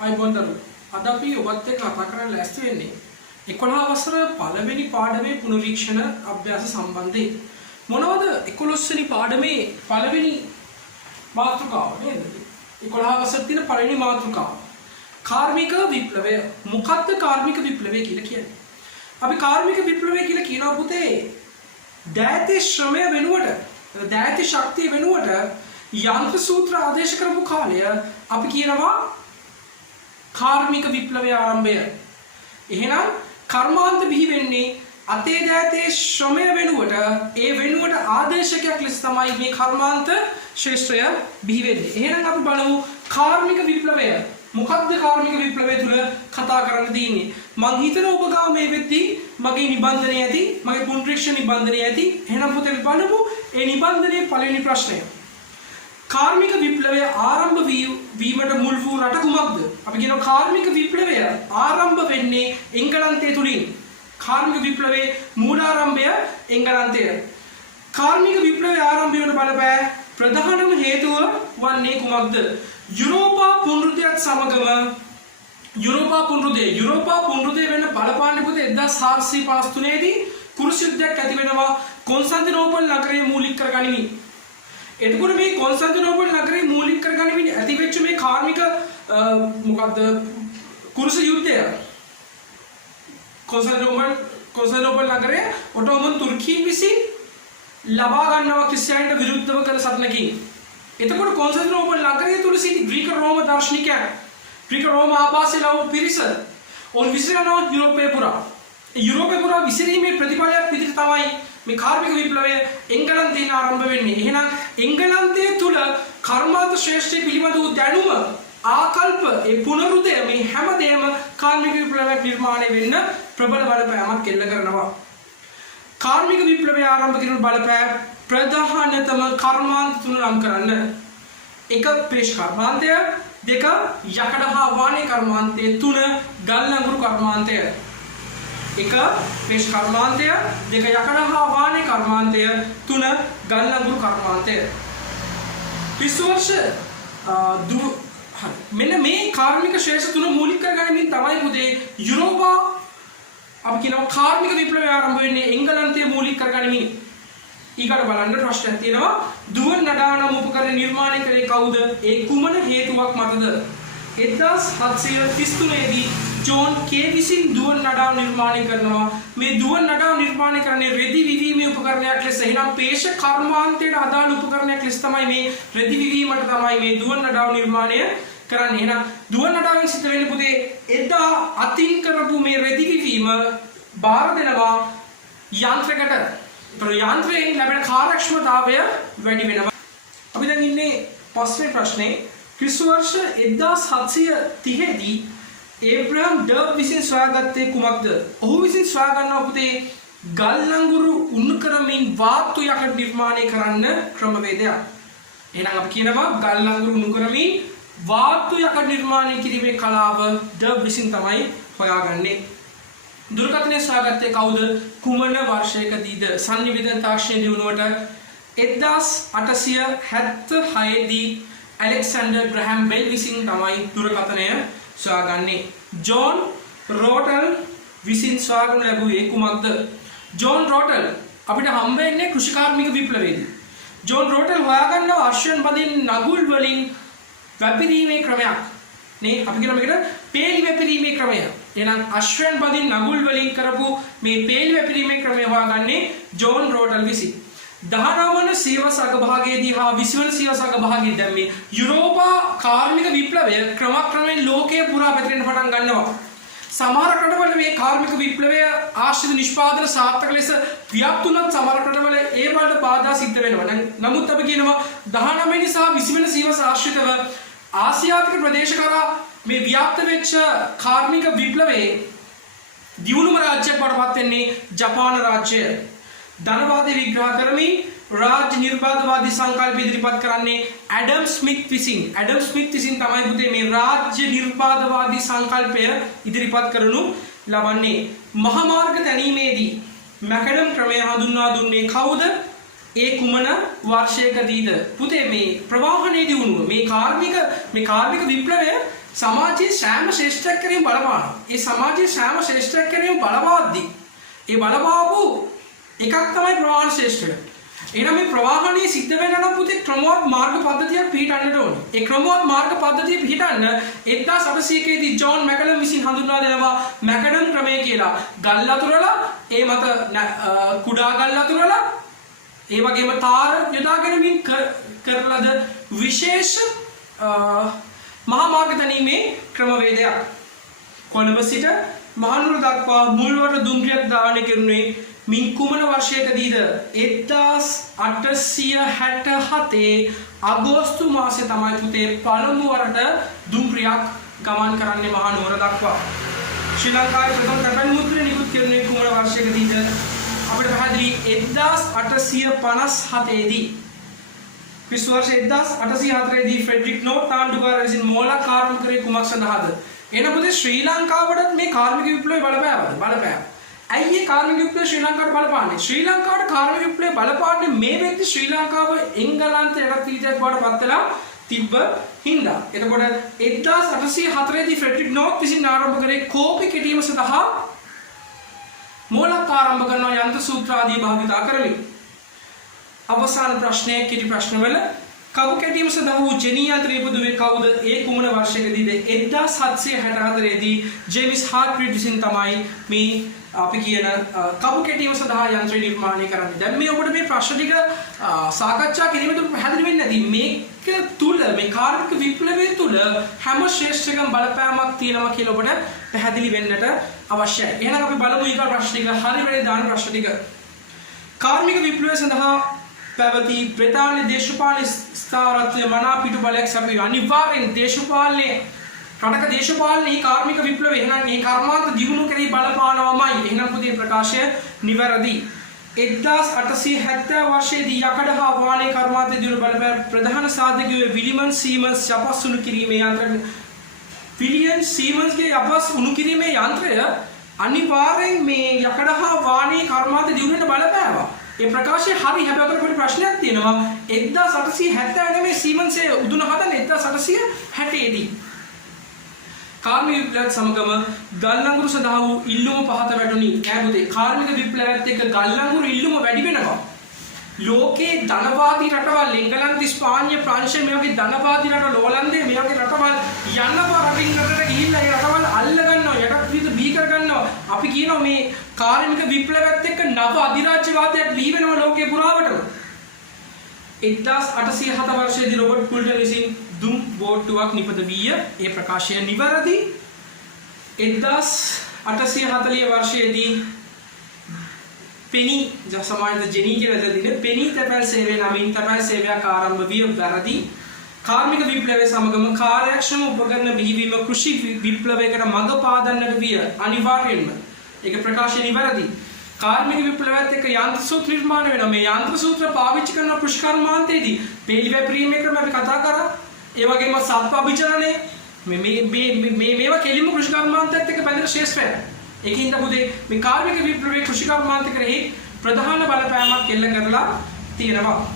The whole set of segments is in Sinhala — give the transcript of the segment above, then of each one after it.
අයිබෝන් දරුවෝ. අද අපි ඔබත් එක්ක කතා කරන්න ලෑස්ති වෙන්නේ 11 වසර පළවෙනි පාඩමේ පුනරීක්ෂණ අභ්‍යාස සම්බන්ධයෙන්. මොනවද 11 වෙනි පාඩමේ පළවෙනි මාතෘකාව නේද? 11 වසර තියෙන පළවෙනි මාතෘකාව. කාර්මික විප්ලවය. මොකක්ද කාර්මික විප්ලවය කියලා කියන්නේ? අපි කාර්මික විප්ලවය කියලා කියනවා පුතේ දෑතේ ශ්‍රමය වෙනුවට දෑතේ ශක්තිය වෙනුවට යන්ත්‍ර සූත්‍ර ආදේශ කරපු කාලය අපි කියනවා කාර්මික විප්ලවයේ ආරම්භය. එහෙනම් කර්මාන්ත බිහි වෙන්නේ අතේ දෑතේ ශ්‍රමය වෙනුවට ඒ වෙනුවට ආදේශකයක් ලෙස තමයි මේ කර්මාන්ත ශාස්ත්‍රය බිහි වෙන්නේ. එහෙනම් අපි බලමු කාර්මික විප්ලවය. මොකක්ද කාර්මික විප්ලවය තුල කතා කරන්න තියෙන්නේ? මං හිතනවා ඔබ ගාව මේ වෙද්දී මගේ නිබන්ධනය ඇති, මගේ පුනරීක්ෂණ නිබන්ධනය ඇති. එහෙනම් පුතේ අපි බලමු ඒ නිබන්ධනයේ පළවෙනි ප්‍රශ්නය. කාර්මික විප්ලවය ආරම්භ වීමට මුල් වූ රට කුමක්ද? අපි කියනවා කාර්මික විප්ලවය ආරම්භ වෙන්නේ එංගලන්තය තුලින්. කාර්මික විප්ලවයේ මූලාරම්භය එංගලන්තය. කාර්මික විප්ලවයේ ආරම්භයට බලපෑ ප්‍රධානම හේතුව වන්නේ කුමක්ද? යුරෝපා පුනරුදයත් සමගම යුරෝපා පුනරුදය වෙන්න බලපාන්නේ පුතේ 1453 දී කුරුස් යුද්ධයක් ඇති වෙනවා කොන්ස්ටන්තිනෝපල් නගරය මූලික කරගනිමින්. එතකොට මේ කොන්ස්ටන්තිනෝපල් නගරය මූලික කරගනිමින් ඇතිවෙච්ච මේ කාර්මික මොකද්ද කුරුස් යුද්ධය කොන්ස්ටන්තිනෝපල් නගරය ඔටෝමන් තුර්කීන් විසින් ලබා ගන්නවා ක්‍රිස්තියානිට විරුද්ධව කළ සටනකින්. එතකොට කොන්ස්ටන්තිනෝපල් නගරය තුල සිටි ග්‍රීක රෝම දාර්ශනිකයන් ග්‍රීක රෝම ආభాසයේ ලව් පිරිස ඔවුන් විසිරෙනවා යුරෝපයේ පුරා විසිරීමේ ප්‍රතිඵලයක් විදිහට තමයි මේ කාර්මික විප්ලවය එංගලන්තයෙන් ආරම්භ වෙන්නේ. එහෙනම් එංගලන්තයේ තුල කර්මාන්ත ශ්‍රේෂ්ඨය පිළිබඳ වූ දැනුම ආකල්ප ඒ පුනරුදය මේ හැමදේම කාර්මික විප්ලවයක් නිර්මාණය වෙන්න ප්‍රබල බලපෑමක් එල්ල කරනවා. කාර්මික විප්ලවය ආරම්භ කිරීම බලපෑ ප්‍රධානතම කර්මාන්ත තුන නම් කරන්න. එක පේශ කර්මාන්තය, දෙක යකඩ හා වාණේ කර්මාන්තය, තුන ගල් අඟුරු කර්මාන්තය. එක පේශ කර්මාන්තය, දෙක යකඩ හා වාණේ කර්මාන්තය, තුන ගල් අඟුරු කර්මාන්තය. 30 වර්ෂ මෙන්න මේ කාර්මික ශේෂ තුන මූලික කරගනිමින් තමයි පුතේ යුරෝපා අපි කියනවා කාර්මික විප්ලවය ආරම්භ වෙන්නේ එංගලන්තයේ මූලික කරගනිමින්. ඊකට බලන්න ප්‍රශ්නයක් තියෙනවා දුවන් නඩාවනම් උපකරණ නිර්මාණය කළේ කවුද? ඒ කුමන හේතුවක් මතද? 1733 දී ජෝන් කේ විසින් දුවන් නඩාව නිර්මාණය කරනවා. මේ දුවන් නඩාව නිර්මාණය කරන්නේ රෙදි විවීමේ උපකරණයක් ලෙස. එහෙනම් පේශ කර්මාන්තයට අදාළ උපකරණයක් ලෙස තමයි මේ රෙදි විවීමට තමයි මේ දුවන් නඩාව නිර්මාණය කරන්නේ. එහෙනම් දුවන් නඩාවෙන් සිද්ධ වෙන්නේ පුතේ එදා අතින් කරපු මේ රෙදි විවීම බාර දෙනවා යන්ත්‍රයකට. යන්ත්‍රයෙන් ලැබෙන කාර්යක්ෂමතාවය වැඩි වෙනවා. අපි දැන් ඉන්නේ පස්වෙනි ප්‍රශ්නේ. ක්‍රිස්තු වර්ෂ 1730 දී ඒබ්‍රහම් ඩර්බ් විසින් සොයාගත්තේ කුමක්ද? ඔහු විසින් සොයා ගන්නවා පුතේ ගල් අඟුරු උණු කරමින් වාතු යකඩ නිර්මාණය කරන්න ක්‍රමවේදයක්. එහෙනම් අපි කියනවා ගල් අඟුරු උණු කරමින් වාතු යකඩ නිර්මාණය කිරීමේ කලාව ඩර්බ් විසින් තමයි හොයාගන්නේ. දුරකථනය සොයාගත්තේ කවුද? කුමන වර්ෂයකදීද? සංනිවේදන තාක්ෂණය දියුණුවට 1876 දී ඇලෙක්සැන්ඩර් ග්‍රැහම් බෙල් විසින් තමයි දුරකථනය සොයාගන්නේ. ජෝන් රෝටල් විසින් සොයාගනු ලැබුවේ කුමක්ද? ජෝන් රෝටල් අපිට හම්බ වෙන්නේ කෘෂිකාර්මික විප්ලවයේදී. ජෝන් රෝටල් හොයාගන්නවා අශ්වයන් බඳින නගුල් වලින් වැපිරීමේ ක්‍රමයක්. නේ අපි කියන මේකට පේලි වැපිරීමේ ක්‍රමය. එහෙනම් අශ්වයන් බඳින නගුල් වලින් කරපු මේ පේලි වැපිරීමේ ක්‍රමය හොයාගන්නේ ජෝන් රෝටල් විසින්. 19 වන සියවස අගභාගයේදී හා 20 වන සියවස අගභාගයේදී දැන් මේ යුරෝපා කාර්මික විප්ලවය ක්‍රමක්‍රමයෙන් ලෝකයේ පුරා පැතිරෙන්න පටන් ගන්නවා. සමහර රටවල මේ කාර්මික විප්ලවය ආශ්‍රිත නිෂ්පාදන සාර්ථක ලෙස ව්‍යාප්ත වුණත් සමහර රටවල ඒ වලට බාධා සිද්ධ වෙනවා. නමුත් අපි කියනවා 19 වෙනි සහ 20 වෙනි සියවස ආශ්‍රිතව ආසියාතික ප්‍රදේශ කරා මේ ව්‍යාප්ත වෙච්ච කාර්මික විප්ලවයේ දියුණුම රාජ්‍යයක් වඩපත් වෙන්නේ ජපාන රාජ්‍යය. ධනවාදී විග්‍රහ කරමින් රාජ්‍ය නිර්මාණවාදී සංකල්ප ඉදිරිපත් කරන්නේ ඇඩම් ස්මිත් විසින්. ඇඩම් ස්මිත් විසින් තමයි පුතේ මේ රාජ්‍ය නිර්මාණවාදී සංකල්පය ඉදිරිපත් කරනු ලබන්නේ. මහා මාර්ග තැනීමේදී මැකඩම් ක්‍රමය හඳුන්වා දුන්නේ කවුද? ඒ කුමන වර්ෂයකදීද? පුතේ මේ ප්‍රවාහනයේ දියුණුව මේ කාර්මික විප්ලවය සමාජයේ සෑම ශ්‍රේෂ්ඨයක් කෙරෙහිම බලපානවා. ඒ සමාජයේ සෑම ශ්‍රේෂ්ඨයක් කෙරෙහිම බලපාද්දී ඒ බලපාපු එකක් තමයි ප්‍රවාහන ශ්‍රේෂ්ඨය. එහෙනම් මේ ප්‍රවාහණය සිද්ධ වෙන්න නම් පුතේ ක්‍රමවත් මාර්ග පද්ධතියක් පිළිපදන්නට ඕනේ. ඒ ක්‍රමවත් මාර්ග පද්ධතිය පිළිපදන්න 1801 දී ජෝන් මැකඩම් විසින් හඳුන්වා දෙනවා මැකඩම් ක්‍රමය කියලා. ගල් අතුරලා ඒ මත කුඩා ගල් අතුරලා ඒ වගේම තාර යොදාගෙනමින් කරලද විශේෂ මහා මාර්ග තනීමේ ක්‍රමවේදයක්. කොළඹ සිට මහනුවර දක්වා මුල්වට දුම්රියක් දානය කෙරුණේ මින් කුමන වර්ෂයකදීද? 1867 අගෝස්තු මාසයේ තමයි පුතේ පළමු වරට දුම්රියක් ගමන් කරන්නේ මහනුවර දක්වා. ශ්‍රී ලංකාවේ ප්‍රථම තැපැල් මුද්‍රණය නිකුත් කෙරුණේ කුමන වර්ෂයකදීද? අපිට පැහැදිලි 1857 දී. ක්‍රිස්තු වර්ෂ 1804 දී ෆ්‍රෙඩරික් නෝට් ආණ්ඩුකාරයා විසින් මෝලක් කාර්මික කරේ කුමක් සඳහාද? එන පුතේ ශ්‍රී ලංකාවට මේ කාර්මික විප්ලවය බලපෑවද? ඇයි මේ කාර්මික විප්ලවය ශ්‍රී ලංකාවට බලපාන්නේ? ශ්‍රී ලංකාවට කාර්මික විප්ලවය බලපාන්නේ මේ වෙද්දී ශ්‍රී ලංකාව එංගලන්තයට යටත් වීදයක් බවට පත් වෙලා තිබ්බ හින්දා. එතකොට 1804 දී ෆ්‍රෙඩරික් නෝට් විසින් ආරම්භ කරේ කෝපි කෙටීම සඳහා මෝලක් ආරම්භ කරන යන්ත්‍ර සූත්‍ර ආදී භාවිතා කරමින්. අවසාන ප්‍රශ්නය කෙටි ප්‍රශ්නවල කවු කැටීම සඳහා වූ ජෙනී යන්ත්‍රය ඉපදුවේ කවුද? ඒ කුමන වර්ෂයකදීද? 1764 දී ජේම්ස් හාර්ට්ෆීල්ඩ් විසින් තමයි මේ අපි කියන කවු කැටීම සඳහා යන්ත්‍රය නිර්මාණය කරන්නේ. දැන් මේ ඔබට මේ ප්‍රශ්න ටික සාකච්ඡා කිරීමට පැහැදිලි වෙන්නේ නැති මේක තුල මේ කාර්මික විප්ලවය තුල හැම ශ්‍රේෂ්ඨකම් බලපෑමක් තියෙනවා කියලා ඔබට පැහැදිලි වෙන්නට අවශ්‍යයි. එහෙනම් අපි බලමු ඊගා ප්‍රශ්න ටික. හරි වෙලේ දාන ප්‍රශ්න ටික. කාර්මික විප්ලවය සඳහා පැවති බ්‍රිතාන්‍ය දේශපාලන ස්ථාවරත්වය මනා පිටුබලයක් සැපයුවේ. අනිවාර්යෙන් දේශපාලනයේ රටක දේශපාලනයේ කාර්මික විප්ලවය එහෙනම් මේ කර්මාන්ත දියුණු කරේ බලපානවාමයි. එහෙනම් පුතේ ප්‍රකාශය නිවැරදි. 1870 වර්ෂයේදී යකඩ හා වාහනේ කර්මාන්ත දියුණු බලපෑ ප්‍රධාන සාධකයේ විලියම් සීමන්ස් යපස් උණු කිරීමේ යන්ත්‍රය. විලියම් සීමන්ස්ගේ යපස් උණු කිරීමේ යන්ත්‍රය අනිවාර්යෙන් මේ යකඩ හා වාහනේ කර්මාන්ත දියුණුවට බලපෑවා. ඒ ප්‍රකාශය හරි. හැබැයි අපිට පොඩි ප්‍රශ්නයක් තියෙනවා. 1870 නෙමෙයි සීමන්ස්ගේ උදුන හදන්නේ 1860 දී. කාර්මික විප්ලවයත් සමගම ගල් ලංගුරු සඳහා වූ ඉල්ලුම පහත වැටුණි. ඈ කාර්මික විප්ලවයත් එක්ක ගල් ලංගුරු ඉල්ලුම වැඩි වෙනවා. ලෝකේ ධනවාදී රටවල් එංගලන්ත, ස්පාඤ්ඤ, ප්‍රංශ මේ වගේ ධනවාදී රටවල්, හෝලන්තේ මේ වගේ රටවල් යනවා රටින් රටට ගිහිල්ලා ඒ රටවල් අල්ල ගන්නවා, යටත් විවිධ බී කර ගන්නවා. අපි කියනවා මේ කාර්මික විප්ලවයත් එක්ක නව අධිරාජ්‍යවාදයක් බිහි වෙනවා ලෝකේ පුරාවටම. 1807 වර්ෂයේදී රොබර්ට් ෆුල්ටන් විසින් දුම් බෝට්ටුවක් නිපදවිය. ඒ ප්‍රකාශය නිවැරදි. 1840 වර්ෂයේදී පෙනි සමාජ ජෙනී කියලා දෙන පෙනි තැපැල් සේවය නමින් තැපැල් සේවයක් ආරම්භ විය. වැරදි. කාර්මික විප්ලවය සමගම කාර්යක්ෂම උපකරණ බිහිවීම කෘෂි විප්ලවයකට මඟ පාදන්නට විය. අනිවාර්යෙන්ම ඒක ප්‍රකාශය නිවැරදි. කාර්මික විප්ලවයත් එක්ක යන්ත්‍ර සූත්‍ර නිර්මාණය වෙනවා. මේ යන්ත්‍ර සූත්‍ර පාවිච්චි කරන කෘෂි කර්මාන්තයේදී පෙළි වැපිරීමේ ක්‍රම අපි කතා කරා. ඒ වගේම සත්ව අභිචලනය මේවා කෙලින්ම කෘෂි කර්මාන්තයත් එක්ක බැඳෙන ශේෂ්ත්‍රය. ඒකින්ද පුතේ මේ කාර්මික විප්ලවයේ කෘෂි කර්මාන්ත කෙරෙහි ප්‍රධාන බලපෑමක් එල්ල කරලා තියෙනවා.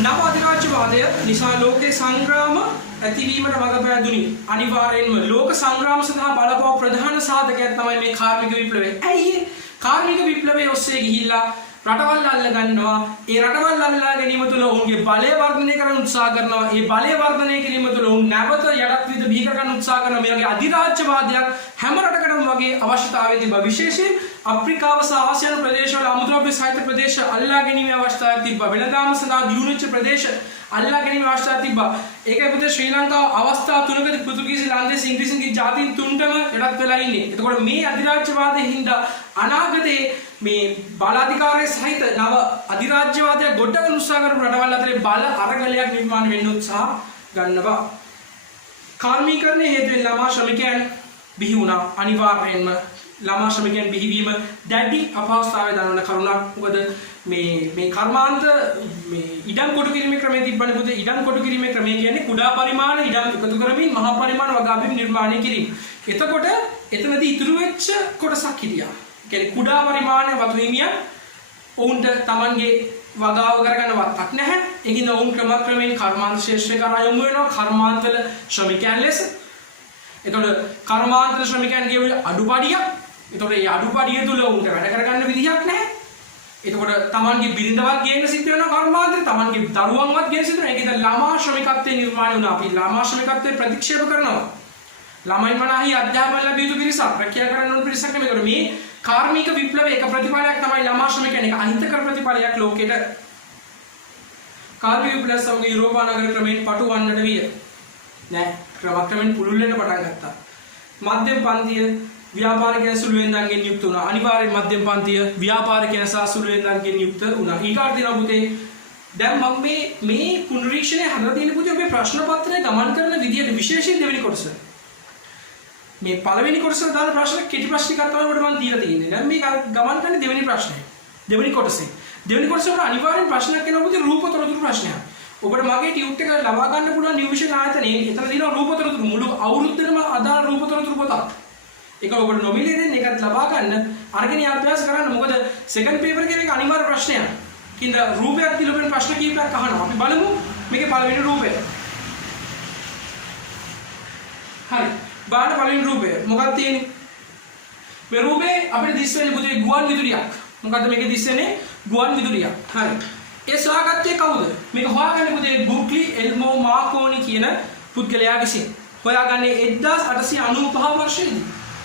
නව අධිරාජ්‍යවාදය නිසා ලෝකේ සංග්‍රාම ඇතිවීමට වග පෑදුනි. අනිවාර්යෙන්ම ලෝක සංග්‍රාම සඳහා බලපාව ප්‍රධාන සාධකයක් තමයි මේ කාර්මික විප්ලවය. ඇයි කාර්මික විප්ලවයේ ඔස්සේ ගිහිල්ලා රටවල් අල්ල ගන්නවා. ඒ රටවල් අල්ලා ගැනීම තුළ ඔවුන්ගේ බලය වර්ධනය කරන්න උත්සාහ කරනවා. ඒ බලය වර්ධනය කිරීම තුළ ඔවුන් නැවත යටත් විද බිහි කර ගන්න උත්සාහ කරනවා. මේ වගේ අධිරාජ්‍යවාදයක් හැම රටකටම වගේ අවශ්‍යතාවය තිබ්බා. විශේෂයෙන් අප්‍රිකාව සහ ආසියානු ප්‍රදේශවල අමුද්‍රව්‍ය සහිත ප්‍රදේශ අල්ලා ගැනීමේ අවස්ථාවක් තිබ්බා. වෙළඳාම සඳහා දියුණුවෙච්ච ප්‍රදේශ අල්ලා ගැනීමේ අවස්ථාවක් තිබ්බා. ඒකයි පුතේ ශ්‍රී ලංකාව අවස්ථා තුනකදී පෘතුගීසි, ලන්දේසි, ඉංග්‍රීසිගේ ජාතීන් තුනටම යටත් වෙලා ඉන්නේ. එතකොට මේ අධිරාජ්‍යවාදයෙන් හින්දා අනාගතයේ මේ බලාධිකාරයේ සහිත නව අධිරාජ්‍යවාදයක් ගොඩනගන උත්සාහ කරපු රටවල් අතරේ බල අරගලයක් නිර්මාණය වෙන්න උත්සාහ ගන්නවා. කාර්මීකරණයේ හේතුවෙන් ළමා ශ්‍රමිකයන් බිහි වුණා. අනිවාර්යයෙන්ම ළමා ශ්‍රමිකයන් බිහිවීම දැඩි අපහසුතාවය දනවන කරුණක්. මොකද මේ කර්මාන්ත මේ ඉඩම් කොටු කිරීමේ ක්‍රමයේ තිබ්බනේ පුතේ. ඉඩම් කොටු කිරීමේ ක්‍රමය කියන්නේ කුඩා පරිමාණ ඉඩම් එකතු කරමින් මහා පරිමාණ වගාවීම් නිර්මාණය කිරීම. එතකොට එතනදී ඉතුරු වෙච්ච කොටසක් හිටියා. කියන්නේ කුඩා පරිමාණයේ වතු හිමියන් ඔවුන්ට තමන්ගේ වගාව කරගන්න වත්තක් නැහැ. ඒකින්ද ඔවුන් ක්‍රමක්‍රමයෙන් කර්මාන්ත ශේෂ්ත්‍රය කරා යොමු වෙනවා කර්මාන්තවල ශ්‍රමිකයන් ලෙස. එතකොට කර්මාන්ත ශ්‍රමිකයන්ගේ අඩුපාඩියක්. එතකොට මේ අඩුපාඩිය තුල උන්ට වැඩ කරගන්න විදිහක් නැහැ. එතකොට තමන්ගේ බිරිඳවත් ගේන්න සිද්ධ වෙනවා කර්මාන්තේ. තමන්ගේ දරුවන්වත් ගේන්න සිද්ධ වෙනවා. ඒකද ළමා ශ්‍රමිකත්වයේ නිර්මාණය වුණා. අපි ළමා ශ්‍රමිකත්වයේ ප්‍රතික්ෂේප කරනවා. ළමයින් මනහි අධ්‍යාපන ලැබිය යුතු පිරිසක් රැකියා කරන්න ඕන පිරිසක් නෙමෙයි. මේ කාර්මික විප්ලවයේ එක ප්‍රතිඵලයක් තමයි ළමා ශ්‍රමිකයන්. ඒක අහිතකර ප්‍රතිඵලයක් ලෝකෙට. කාර්මික විප්ලවය සමග යුරෝපා නගර ක්‍රමයෙන් පටු වන්නට විය. නෑ ක්‍රමක්‍රමයෙන් පුළුල් වෙන්න පටන් ගත්තා. මධ්‍යම පන්තිය ව්‍යාපාරිකයන් සුළු වෙනදාගෙන් යුක්ත වුණා. අනිවාර්යෙන් මධ්‍යම පන්තිය ව්‍යාපාරිකයන් සහ සුළු වෙනදාගෙන් යුක්ත වුණා. ඊකාට දින පුතේ දැන් මම මේ පුනරීක්ෂණය හදලා තියෙන පුතේ ඔබේ ප්‍රශ්න පත්‍රය ගමන් කරන විදියට විශේෂයෙන් දෙවෙනි කොටස. මේ පළවෙනි කොටසේ දාන ප්‍රශ්න කෙටි ප්‍රශ්න ටිකක් තමයි ඔබට මම දීලා තියෙන්නේ. දැන් මේ ගමන් කරන්නේ දෙවෙනි ප්‍රශ්නය. දෙවෙනි කොටසේ. දෙවෙනි කොටසේ ඔබට අනිවාර්යෙන් ප්‍රශ්නයක් එනවා පුතේ රූප තොරතුරු ප්‍රශ්නයක්. ඔබට මගේ ටියුට් එක ලබා ගන්න පුළුවන් නිව්විෂන් ආයතනයේ එතන දිනවා රූප තොරතුරු මුළු අවුරුද්දේම අදාළ රූප තොරතුරු පොතක්. ඒක ඔබට නොමිලේ දෙන්නේ ඒකත් ලබා ගන්න අරගෙන අභ්‍යාස කරන්න. මොකද සෙකන්ඩ් පේපර් එකේ මේක අනිවාර්ය ප්‍රශ්නයක්. කින්ද රූපයක් පිළිබඳ ප්‍රශ්න කීපයක් අහනවා. අපි බලමු මේකේ පළවෙනි රූපය. හරි. බලන්න පළවෙනි රූපය. මොකක්ද තියෙන්නේ? මේ රූපේ අපිට දිස් වෙන්නේ පුතේ ගුවන් විදුලියක්. මොකද්ද මේකේ දිස් වෙන්නේ? ගුවන් විදුලියක්. හරි. ඒ සොයාගත්තේ කවුද? මේක හොයාගන්නේ පුතේ බුක්ලි එල්මෝ මාකෝනි කියන පුද්ගලයා විසින්. හොයාගන්නේ 1895 වර්ෂයේදී.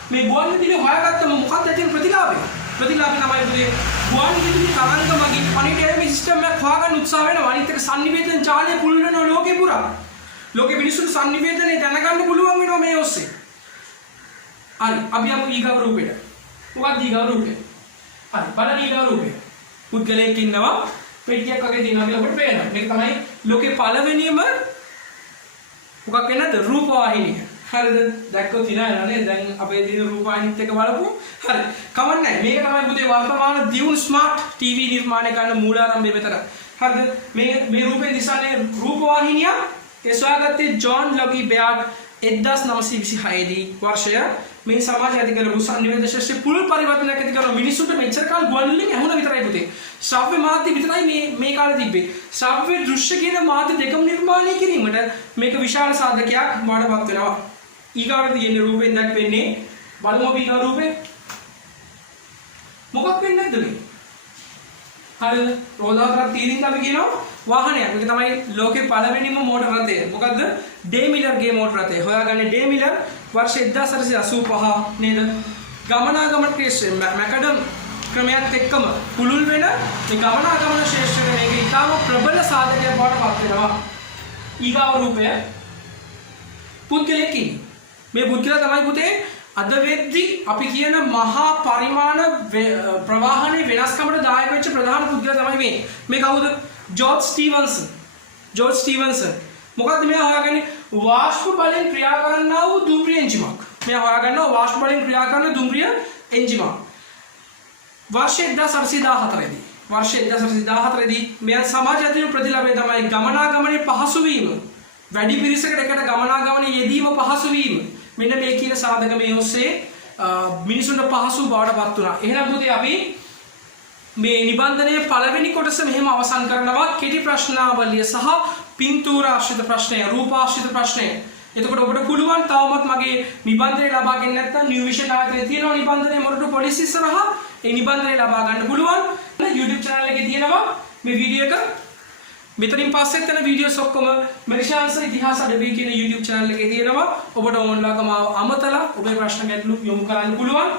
මේ ගුවන් විදුලිය හොයාගත්තම මොකක්ද ඇතිවෙන ප්‍රතිලාභය? ප්‍රතිලාභය තමයි පුතේ ගුවන් විදුලි තරංග මගින් පණිවිඩය සිස්ටම් එකක් හොයාගන්න උත්සාහ වෙනවා. අනිත් එක sannivedana ජාලය පුළුල් වෙනවා ලෝකේ පුරා. ලෝකේ මිනිස්සුන්ට sannivedana දැනගන්න පුළුවන් වෙනවා මේ ඔස්සේ. හරි අපි යමු ඊගව රූපෙට. මොකක්ද ඊගව රූපය? හරි බලන්න ඊගව රූපය. පුද්ගලයෙක් ඉන්නවා පෙට්ටියක් වගේ තියෙනවා කියලා අපිට පේනවා. මේක තමයි ලෝකේ පළවෙනිම මොකක් වෙනද? රූපවාහිනිය. හරිද? දැක්කොත් ඉනවනේ නේද? දැන් අපේ තියෙන රූපවාහිනියත් එක බලපුවො. හරි. කමන්නේ. මේක තමයි පුතේ වර්තමාන දියුණු ස්මාර්ට් ටීවී නිර්මාණය කරන මූලාරම්භය මෙතන. හරිද? මේ රූපේ දිසන්නේ රූපවාහිනිය. ඒ සොයාගත්තේ ජෝන් ලොගි බෙයාඩ් 1926 දී වර්ෂය. මේ සමාජ අධිකරණ සංනිවේදන ශාස්ත්‍රයේ පුල් පරිවර්තනයක් ඇති කරන මිනිසුන්ට මෙච්චර කාල ගුවන් විදුලියෙන් ඇහුණා විතරයි පුතේ. ශ්‍රව්‍ය මාධ්‍ය විතරයි මේ කාලේ තිබ්බේ. ශ්‍රව්‍ය දෘශ්‍ය කියන මාධ්‍ය දෙකම නිර්මාණය කිරීමට මේක විශාල සාධකයක් වඩපත් වෙනවා. ඊගාට තියෙන රූපෙන් දැක්වෙන්නේ බලමු අපි ඊගා රූපේ. මොකක් වෙන්නේ නැද්ද මේ? හරිද? රෝදාතරක් තීරින් අපි කියනවා වාහනයක්. මේක තමයි ලෝකේ පළවෙනිම මෝටර රථය. මොකද්ද? ඩේමිලර්ගේ මෝටර රථය. හොයාගන්නේ ඩේමිලර් वर्ष 1885 නේද? ගමනාගමන ක්ෂේත්‍රය මැකඩම් ක්‍රමයක් එක්කම පුළුල් වෙන මේ ගමනාගමන ක්ෂේත්‍රයේ මේක ඉතාම ප්‍රබල සාධකයක් බවට පත් වෙනවා. ඊගාව රූපය පුද්ගලයෙක් ඉන්නේ. මේ පුද්ගලයා තමයි පුතේ අද වෙද්දී අපි කියන මහා පරිමාණ ප්‍රවාහනයේ වෙනස්කමට දායක වෙච්ච ප්‍රධාන පුද්ගලයා තමයි මේ. මේ කවුද? George Stevenson. George Stevenson. මොකද්ද මෙයා හොයාගන්නේ? වාෂ්ප බලෙන් ක්‍රියා කරන්නා වූ දුම්රිය එන්ජිමක්. මෙයා හොයාගන්නවා වාෂ්ප බලෙන් ක්‍රියා කරන දුම්රිය එන්ජිමක්. වර්ෂ 1814 දී. වර්ෂ 1814 දී මෙයා සමාජ අධින ප්‍රතිලාභය තමයි ගමනාගමනයේ පහසු වීම. වැඩි පිරිසකට එකට ගමනාගමනයේ යෙදීම පහසු වීම. මෙන්න මේ කියන සාධක මේ ඔස්සේ මිනිසුන්ට පහසු බවට පත් වුණා. එහෙනම් පුතේ අපි මේ නිබන්ධනයේ පළවෙනි කොටස මෙහෙම අවසන් කරනවා. කෙටි ප්‍රශ්නාවලිය සහ පින්තූර ආශ්‍රිත ප්‍රශ්නය, රූපාශ්‍රිත ප්‍රශ්නය. එතකොට ඔබට පුළුවන් තවමත් මගේ නිබන්ධනය ලබා ගන්න නැත්නම් නිව් විෂන් ආයතනයේ තියෙනවා නිබන්ධනයේ මොරටු පොලිස් ඉස්සරහා. ඒ නිබන්ධනය ලබා ගන්න පුළුවන්. YouTube channel එකේ තියෙනවා මේ වීඩියෝ එක. මෙතනින් පස්සේ යන වීඩියෝස් ඔක්කොම මෙරිෂාන්ස් ඉතිහාස අඩවි කියන YouTube channel එකේ තියෙනවා. ඔබට ඕන්ලාකම අමතලා ඔබේ ප්‍රශ්න ගැටලු යොමු කරන්න පුළුවන්.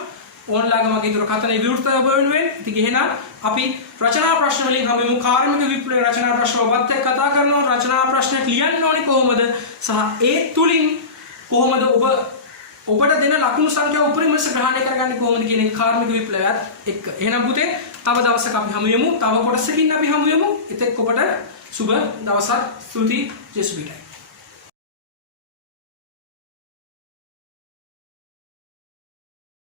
ඕන්ලාගම මගේ දුරකථනයේ විවෘතව වෙනුවෙන්. ඉතින් එහෙනම් අපි රචනා ප්‍රශ්න වලින් හැමෝම කාර්මික විප්ලවයේ රචනා ප්‍රශ්න ඔබත් එක්ක කතා කරනවා. රචනා ප්‍රශ්න ලියන්න ඕනි කොහොමද? සහ ඒ තුලින් කොහොමද ඔබට දෙන ලකුණු සංඛ්‍යාව උපරිම ලෙස ග්‍රහණය කරගන්නේ කොහොමද කියන එක කාර්මික විප්ලවයත් එක්ක. එහෙනම් පුතේ තව දවසක අපි හමු යමු. තව කොටසකින් අපි හමු යමු. එතෙක් ඔබට සුබ දවසක්. ස්තුති ජෙසුබිටයි.